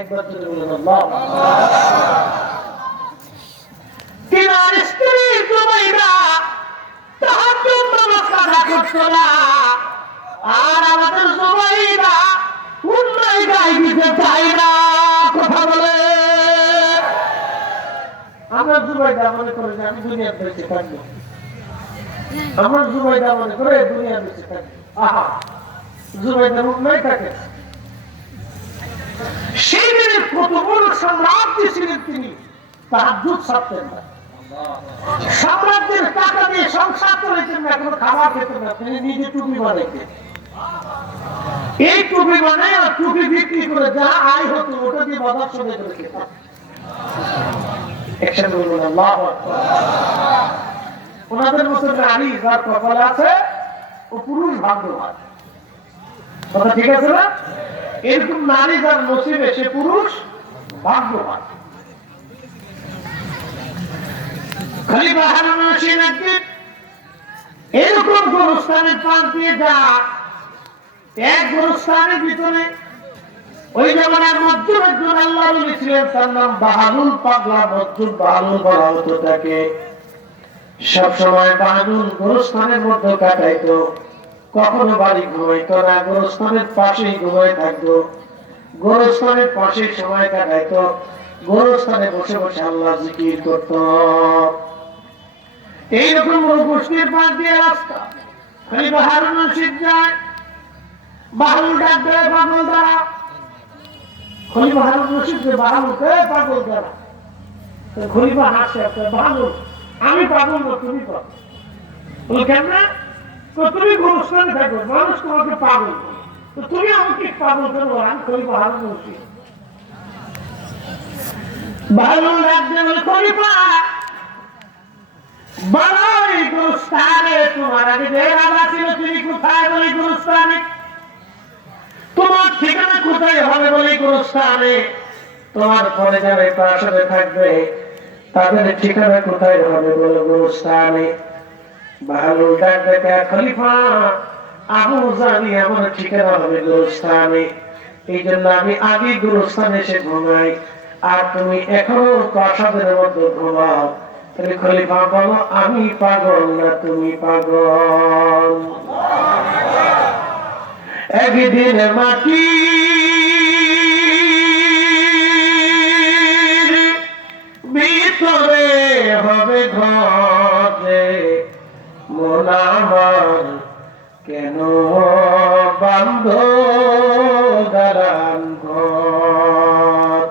একবার যদি বলেন আল্লাহ। তিনার স্ত্রী জুবাইরা তাহাজ্জুদ নামাজ কাজা করত না, আর আমাদের জুবাইরা উন্নয় গায়ে দিতে চায় না। কথা বলে আমরা জুবাইদা মনে করে যে আমি দুনিয়ার বেঁচে থাকবো, আমরা জুবাইদা মনে করে দুনিয়ার বেঁচে থাকবো। আহা, জুবাইদার উন্নয় থাকে। সেই দিনের কত বড় সম্রাজ্য ছিলেন তিনি, তাহাজ্জুদ ছাড়তেন না। সাম্রাজ্যের টাকা দিয়ে সংসার চলেছেন না, কোনো খাবার খেতেন না, তিনি নিজে টুপি বানাইতেন। এই টুপি বানায় আর টুপি বিক্রি করে যা আয় হতো ওটা দিয়ে বাজার সঙ্গে করে খেতেন। একসাথে বলুন আল্লাহু আকবার। ওনাদের মতো নারী যার কপালে আছে ও পুরুষ ভাগ্যবান। কথা ঠিক আছে না? এরকম নারী যার নসিবে সে পুরুষ ভাগ্যবান। খলিফা হারুন রশিদ একদিন এরকম গোরস্থানের পাশ দিয়ে যা, এক গোরস্থানের ভিতরে ওই জামানার মধ্যে একজন আল্লাহ নবী ছিলেন, তার নাম বাহালুল পাগলা। মজুদ বাহালুল বলা হতো তাকে। সবসময় বাহালুল গোরস্থানের মধ্যে কাটাইতো, কখনো বাড়ি ঘুমাইতো না, গোরস্থানের পাশেই ঘুমাই থাকতো, গোরস্থানের পাশে সময় কাটাইতো, গোরস্থানে বসে বসে আল্লাহ জিকির করত। এইরকম গোষ্ঠীর পাশ দিয়ে রাস্তা খলিফা হারুন রশিদ যায়, বাহালুল ডাক দেয় পাগল দ্বারা। খলিফা হারুন রশিদ বাহালুলকে পাগল দ্বারা। খলিফা হাসে, বাহালুল আমি পাগল না, তুমি পাগল। বল কেমন? তুমি গোরস্থানে থাকো, মানুষ তোমাকে পাগল বলে, তো তুমি আমাকে পাগল কেন? আমি খলিফা হারুন রশিদ। বাহালুল ডাক দিয়ে বলে, খলিফা বলাই গোরস্থানে তোমার আগে যে রাজা ছিল তিনি কোথায়? বলি গোরস্থানে। তোমার ঠিকানা কোথায় হবে? বলি গোরস্থানে। তোমার পরে যাবে প্রাসাদে থাকবে, তাদের ঠিকানা কোথায় হবে? বলে গোরস্থানে। বাহালুল ডাক দেখে, খলিফা আবু জানি আমার ঠিকানা হবে গোরস্থানে, এই জন্য আমি আগে গোরস্থানে এসে ঘুমাই, আর তুমি এখনো প্রাসাদের মধ্যে ঘুমাও। তাহলে খলিফা বলো, আমি পাগল না তুমি পাগল? একদিন মাটি ভিতরে হবে ঘরে, মন আমার কেন বান্ধ দাঁড়ান ঘর?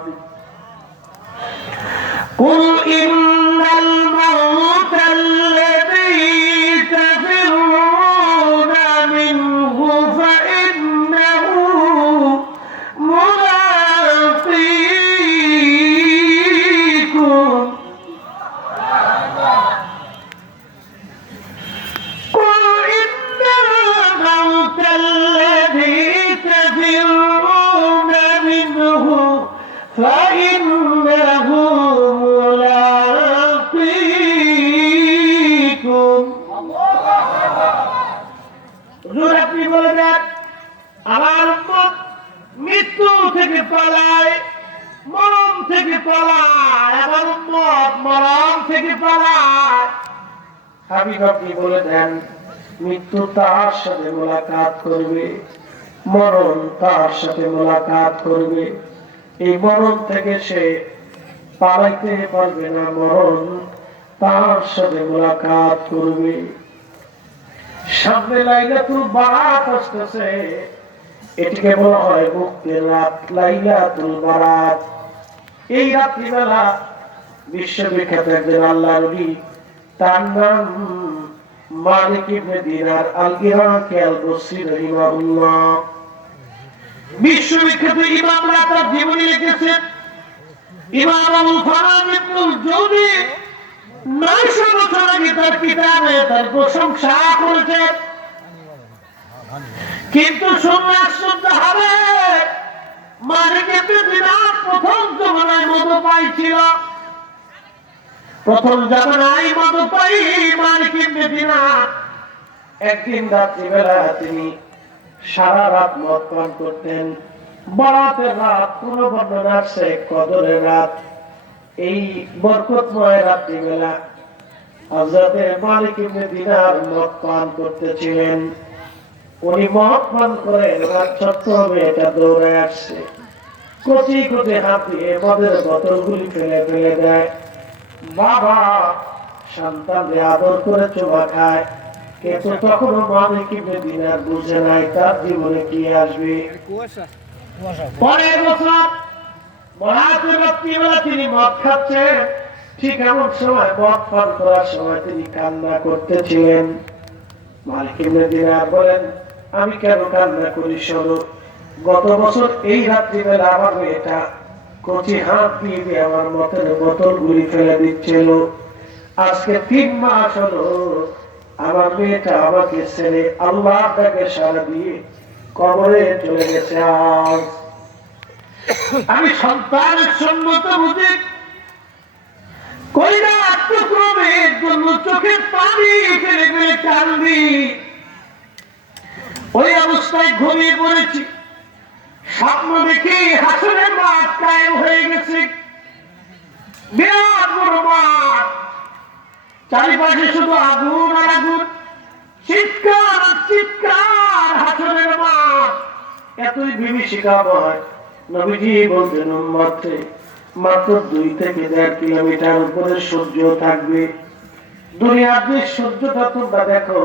কুল ইন্নাল মাউতা আল্লাযী তাফিরুনা মিনহু ফাইন্নাহু মুলাকীকুম। কুল ইন্নাল মাউতা আল্লাযী তাফিরুনা মিনহু ফাইন্নাহু আপনি বলে দেন আমার উম্মত মৃত্যু থেকে পালায়, মরণ থেকে পালায়, আমার উম্মত মরণ থেকে পালায়। হাবিব আপনি বলে দেন মৃত্যু তার সাথে মোলাকাত করবে, মরণ তার সাথে মোলাকাত করবে। এই মরণ থেকে সে পালাইতে পারবে না, মরণ তার সাথে মোলাকাত করবে। সামনে লাইলাতুল বারাত আসতেছে, এটিকে বলা হয় মুক্তির রাত, লাইলাতুল বারাত। এই রাত্রিবেলা বিশ্ববিখ্যাত একজন আল্লাহ নবী, তার নাম মালিক ইবনে দিনার আল-ইরাকি আল-বসরি রাহিমাহুল্লাহ। বিশ্ববিখ্যাত ইমামরা তার জীবনী লিখেছেন। ইমাম আবুল ফারাজ ইবনুল জৌজি 900 বছর আগে তার কিতাবে তার প্রশংসা করেছেন। কিন্তু শুনলে আশ্চর্য হবে, মালিক ইবনে দিনার প্রথম জমানায় মদপায়ী ছিল। প্রথম জামানায় মদপায়ী মালিক ইবনে দিনার একদিন রাত্রিবেলা তিনি সারা রাত মদ পান করতেন। বরাতের রাত, কোন বর্ণনা আছে কদরের রাত। এই বরকতময় রাত্রিবেলা হযরত মালিক ইবনে দিনার মদ পান করতেছিলেন। উনি মদ পান করে ছোট্ট মেয়েটা দৌড়ে আসছে, কচি কচি হাত দিয়ে মদের বোতলগুলি ফেলে ফেলে দেয়। বাবা সন্তানকে আদর করে চোখা খায়, কিন্তু তখনও মালিক ইবনে দিনার বুঝে নাই তার জীবনে কি আসবে। পরের বছর বরাতের রাত্রিবেলা তিনি মদ খাচ্ছেন, ঠিক এমন সময় মদ পান করার সময় তিনি কান্না করতেছিলেন। মালিক ইবনে দিনার বলেন, আমি কেন কান্না করি শোনো। গত বছর এই রাত্রিবেলা আমার মেয়েটা কচি হাত দিয়ে আমার মতের বোতলগুলি ফেলে দিচ্ছিল। আজকে 3 মাস হলো আমার মেয়েটা আমাকে ছেড়ে আল্লাহর ডাকে সাড়া দিয়ে কবরে চলে গেছে। আজ আমি সন্তানের সম্মত বুঝি কইরা আত্মক্রমের জন্য চোখের পানি ফেলে ফেলে কান্দি। ওই অবস্থায় ঘুমিয়ে পড়েছি, স্বপ্ন দেখি হাসরের মাঠ কায়েম হয়ে গেছে। বিরাট বড় মাঠ, চারিপাশে শুধু আগুন আর আগুন, চিৎকার চিৎকার, হাসরের মাঠ এতই বিভীষিকাময়। নবীজি বলতেন মাত্র 2 থেকে 1.5 কিলোমিটার উপরে সূর্য থাকবে। দুনিয়ার যে সূর্যটা তোমরা দেখো,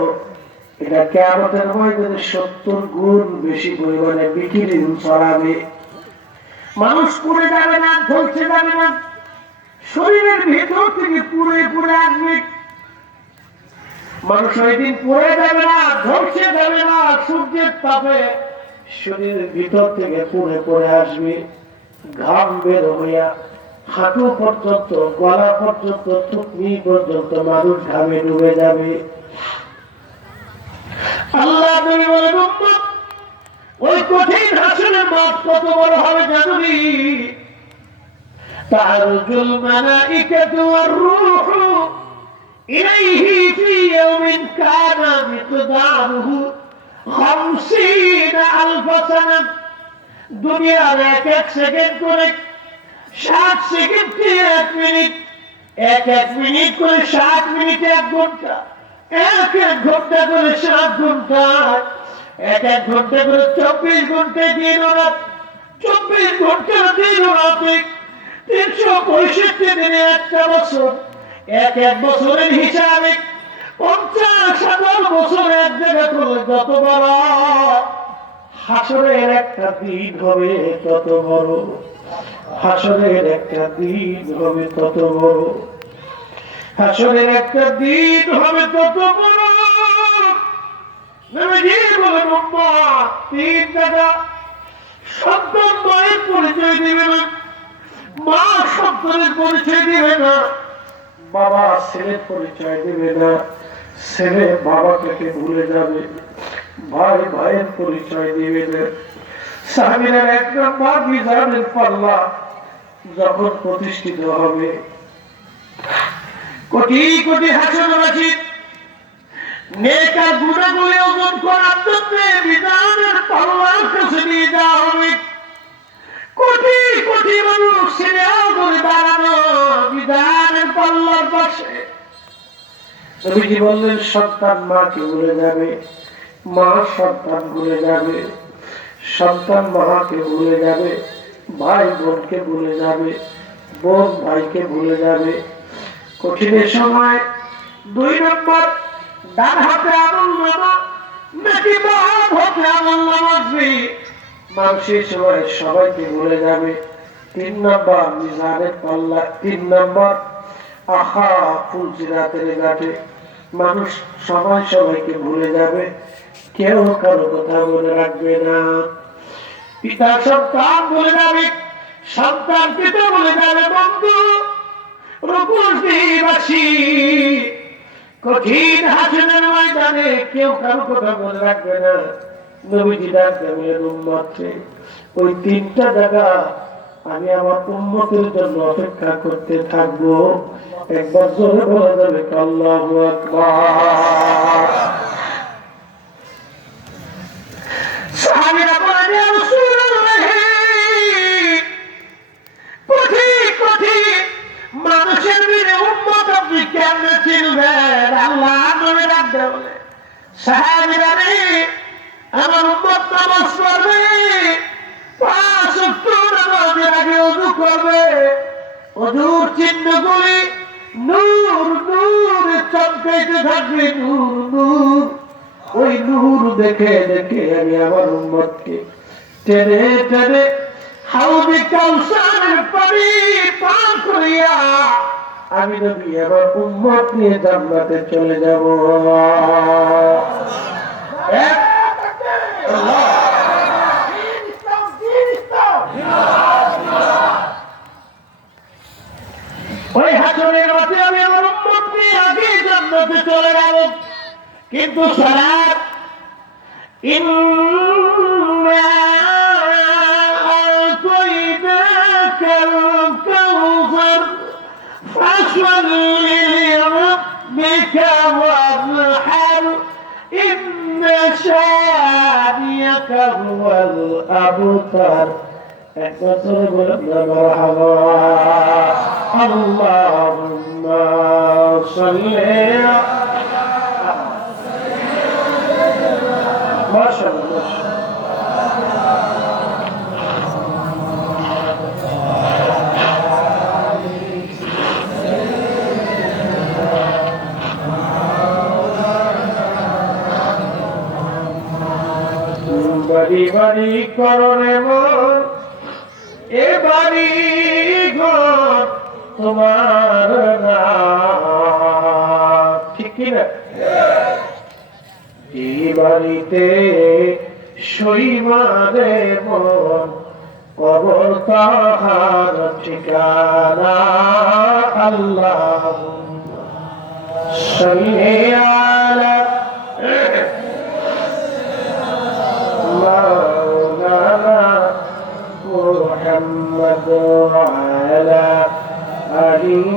এটা কিয়ামতের ময়দানে 70 গুণ বেশি পরিমাণে বিকিরণ ছড়াবে। মানুষ পুড়ে যাবে না, ঝলসে যাবে না, শরীরের ভেতর থেকে পুড়ে পুড়ে আসবে। মানুষ ওই দিন পুড়ে যাবে না, ঝলসে যাবে না, সূর্যের তাপে শরীরের ভিতর থেকে পুড়ে পড়ে আসবে। ঘাম বের হইয়া হাঁটু পর্যন্ত, গলা পর্যন্ত, থুতনি পর্যন্ত মানুষ ঘামে ডুবে যাবে। আল্লাহ নবী বলেন, উম্মত ওই কঠিন হাসরের মাঠ কত বড় হবে জানুনি? তারজুল মালাইকাতু ওয়ার রূহু ইলাইহি ফি ইয়াউমিন কানা মিকদারুহু 50,000 সানা। দুনিয়ার এক সেকেন্ড করে 60 সেকেন্ডে 1 মিনিট, এক মিনিট করে 60 মিনিট 1 ঘন্টা, এক ঘন্টা করে 7 ঘন্টা, এক ঘন্টা করে 24 ঘন্টায় দিন ও রাত, 24 ঘন্টা দিন ও রাতে, 365 দিনে একটা বছর, এক বছরের হিসাবে 50,000 বছর এক জায়গায় করলে যত বড় হাসরের একটা দিন হবে তত বড়, হাসরের একটা দিন হবে তত বড়, হাসরের একটা দিন হবে তত বড়। তিন জায়গা সন্তান মায়ের পরিচয় দিবে না, মা সন্তানের পরিচয় দিবে না, বাবা ছেলের পরিচয় দিবে না, ছেলে বাবাকে ভুলে যাবে, ভাই ভাইয়ের পরিচয় দিবে না। সাহাবীরা 1 নম্বর মিজানের পাল্লা যখন প্রতিষ্ঠিত হবে, কোটি কোটি হাসরবাসী নেক আর গুনাহগুলো ওজন করার জন্য মিজানের পাল্লার কাছে নিয়ে যাওয়া হবে। কোটি কোটি মানুষ সিনেমা করে দাঁড়ানো মিজানের পাল্লার পাশে। নবীজি বললেন, সন্তান মাকে ভুলে যাবে, মা সন্তান ভুলে যাবে, সন্তান মাকে ভুলে যাবে, ভাই বোনকে ভুলে যাবে, বোন ভাইকে ভুলে যাবে। কঠিনের সময় 2 নম্বর ডান হাতে আমলনামা নাকি বাম হাতে আমলনামা আসবে, মানুষের সময় সবাইকে ভুলে যাবে। 3 নম্বর মিজানের পাল্লা, 3 নম্বর আহা ফুলসিরাতের ঘাটে মানুষ সবাই সবাইকে ভুলে যাবে, কেউ কারো কথা মনে রাখবে না। পিতা সন্তান ভুলে যাবে, সন্তান পিতা ভুলে যাবে। বন্ধু রূপসী কঠিন হাসরের ময়দানে কেউ কারো কথা মনে রাখবে না। নবীজি ডাকতে বলেন, উম্মতকে ওই 3টা জায়গা আমি আমার উম্মতের জন্য অপেক্ষা করতে থাকবো। একবার জোরে বলা যাবে আল্লাহু আকবার। সাহাবীরা বলেন, ইয়া রাসূলুল্লাহ হুজুর চিহ্নগুলি নূর নূর চমকাইতে থাকবে, নূর নূর। ওই নূর দেখে দেখে আমি আমার উম্মতকে টেনে টেনে হাউজে কাউসারের পানি পান করিয়া আমি নবী আমার উম্মত নিয়ে জান্নাতে চলে যাব। ওই হাসরের মাঠে আমি আমার উম্মত নিয়ে আগে জান্নাতে চলে যাব। কিন্তু সারাত فصل لربك وانحر إن شانئك هو الأبتر. مرحبا اللهم صل ما شاء الله. বাড়ি বাড়ি কররে মোর এ বাড়ি ঘর তোমার না, ঠিক কিনা? এই বাড়িতে শৈবারে মন কবর তাহার ঠিকানা। আল্লাহ সাল্লি আলা مولانا محمد وعلى آله